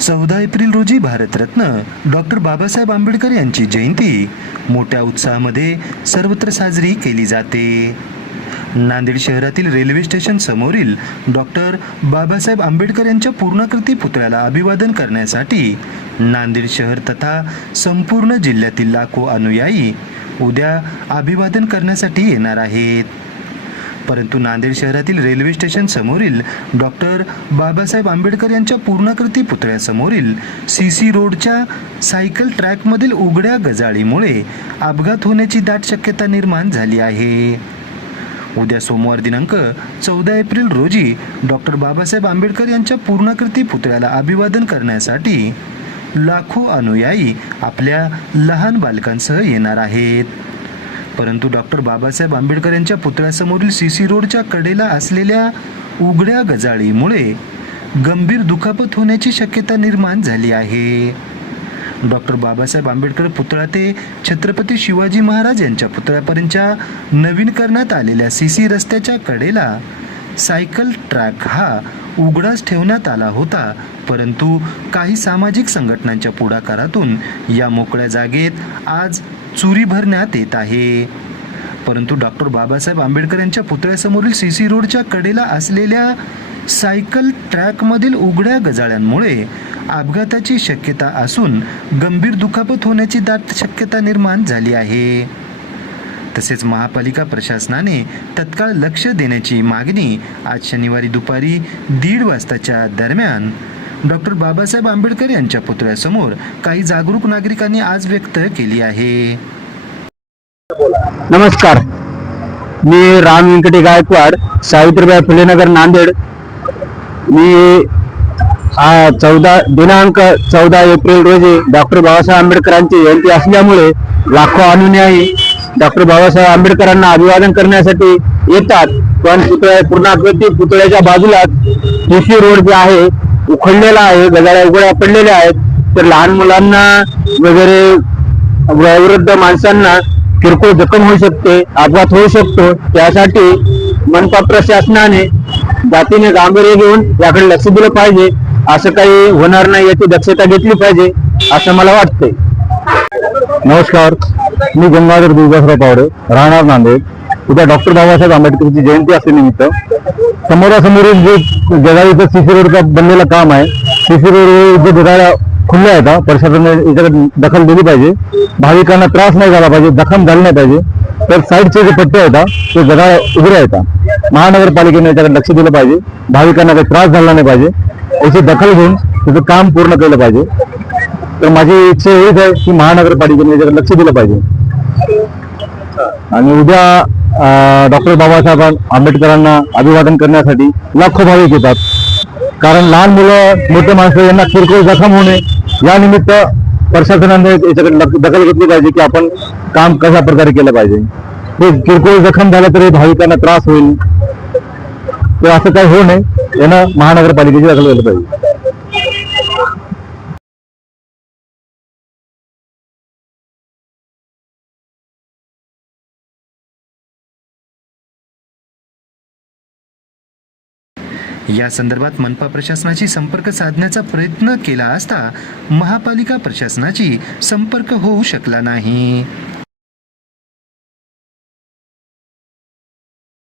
चौदा एप्रिल रोजी भारतरत्न डॉक्टर बाबासाहेब आंबेडकर यांची जयंती मोठ्या उत्साहामध्ये सर्वत्र साजरी केली जाते. नांदेड शहरातील रेल्वे स्टेशन समोरील डॉक्टर बाबासाहेब आंबेडकर यांच्या पूर्णाकृती पुतळ्याला अभिवादन करण्यासाठी नांदेड शहर तथा संपूर्ण जिल्ह्यातील लाखो अनुयायी उद्या अभिवादन करण्यासाठी येणार आहेत. परंतु नांदेड शहरातील रेल्वे स्टेशन समोरील डॉक्टर बाबासाहेब आंबेडकर यांच्या पूर्णाकृती पुतळ्यासमोरील सी सी रोडच्या सायकल ट्रॅकमधील उघड्या गजाळीमुळे अपघात होण्याची दाट शक्यता निर्माण झाली आहे. उद्या सोमवार दिनांक चौदा एप्रिल रोजी डॉक्टर बाबासाहेब आंबेडकर यांच्या पूर्णाकृती पुतळ्याला अभिवादन करण्यासाठी लाखो अनुयायी आपल्या लहान बालकांसह येणार आहेत. परंतु डॉक्टर बाबासाहेब आंबेडकर यांच्या पुतळ्यासमोरील सी सी रोडच्या कडेला असलेल्या उघड्या गजाळीमुळे गंभीर दुखापत होण्याची शक्यता निर्माण झाली आहे. डॉक्टर बाबासाहेब आंबेडकर पुतळा ते छत्रपती शिवाजी महाराज यांच्या पुतळ्यापर्यंतच्या नवीन करण्यात आलेल्या सी सी रस्त्याच्या कडेला सायकल ट्रॅक हा उघडाच ठेवण्यात आला होता. परंतु काही सामाजिक संघटनांच्या पुढाकारातून या मोकळ्या जागेत आज चुरी भरण्यात येत आहे. परंतु डॉक्टर बाबासाहेब आंबेडकर यांच्या पुतळ्यासमोरील सी सी रोडच्या कडेला असलेल्या सायकल ट्रॅकमधील उघड्या गजाळ्यांमुळे अपघाताची शक्यता असून गंभीर दुखापत होण्याची दाट शक्यता निर्माण झाली आहे. तसेच महापालिका प्रशासनाने तत्काळ लक्ष देण्याची मागणी आज शनिवारी दुपारी दीड वाजताच्या दरम्यान डॉक्टर बाबासाहेब आंबेडकर यांच्या पुतळ्यासमोर काही जागरूक नागरिकांनी आज व्यक्त केली आहे. नमस्कार. मी राम व्यंकटे गायकवाड सावित्रीबाई फुले नगर नांदेड. मी चौदा दिनांक चौदा एप्रिल रोजी डॉक्टर बाबासाहेब आंबेडकरांची जयंती असल्यामुळे लाखो अनुयायी डॉक्टर बाबासाहेब आंबेडकरांना अभिवादन करण्यासाठी येतात. पण पुतळ्या पूर्णाकृती पुतळ्याच्या बाजूला टीसी रोड जे आहे उखडलेला आहे गजाऱ्या उघड्या पडलेल्या आहेत. तर लहान मुलांना वगैरे वयोवृद्ध माणसांना किरकोळ जखम होऊ शकते अपघात होऊ शकतो. त्यासाठी मनपा प्रशासनाने जातीने गांभीर्य घेऊन याकडे लक्ष दिलं पाहिजे. असं काही होणार नाही याची दक्षता घेतली पाहिजे असं मला वाटतंय. नमस्कार. मी गंगाधर दुर्गासराव पावडे राहणार नांदेड. उद्या डॉक्टर बाबासाहेब आंबेडकरची जयंती असल्यानिमित्त समोरासमोरील जे जगाळीचं सीसी रोडचा बनलेलं काम आहे. सीसी रोड जे गजाळ्या खुल्ल्या आहेत प्रशासनाने याच्याकडे दखल दिली पाहिजे. भाविकांना त्रास नाही झाला पाहिजे जखम झाली नाही पाहिजे. तर साईडचे जे पट्टे आहेत ते जगाळ्या उघड्या आहेत महानगरपालिकेने याच्याकडे लक्ष दिलं पाहिजे. भाविकांना काही त्रास झाला नाही पाहिजे. याची दखल घेऊन त्याचं काम पूर्ण केलं पाहिजे. तर माझी इच्छा हेच आहे की महानगरपालिकेने याच्याकडे लक्ष दिलं पाहिजे. आणि उद्या डॉक्टर बाबासाहेब आंबेडकरांना अभिवादन करण्यासाठी लाखो भाविक येतात. कारण लहान मुलं मोठे माणसं यांना किरकोळ जखम होणे या निमित्त प्रशासनाने याच्याकडे दखल घेतली पाहिजे की आपण काम कशा प्रकारे केलं पाहिजे. हे किरकोळ जखम झालं तरी भाविकांना त्रास होईल. तर असं काही होऊ नये. यानं महानगरपालिकेची दखल घेतली पाहिजे. या संदर्भात मनपा प्रशासनाशी संपर्क साधण्याचा प्रयत्न केला असता महापालिका प्रशासनाची संपर्क होऊ शकला नाही.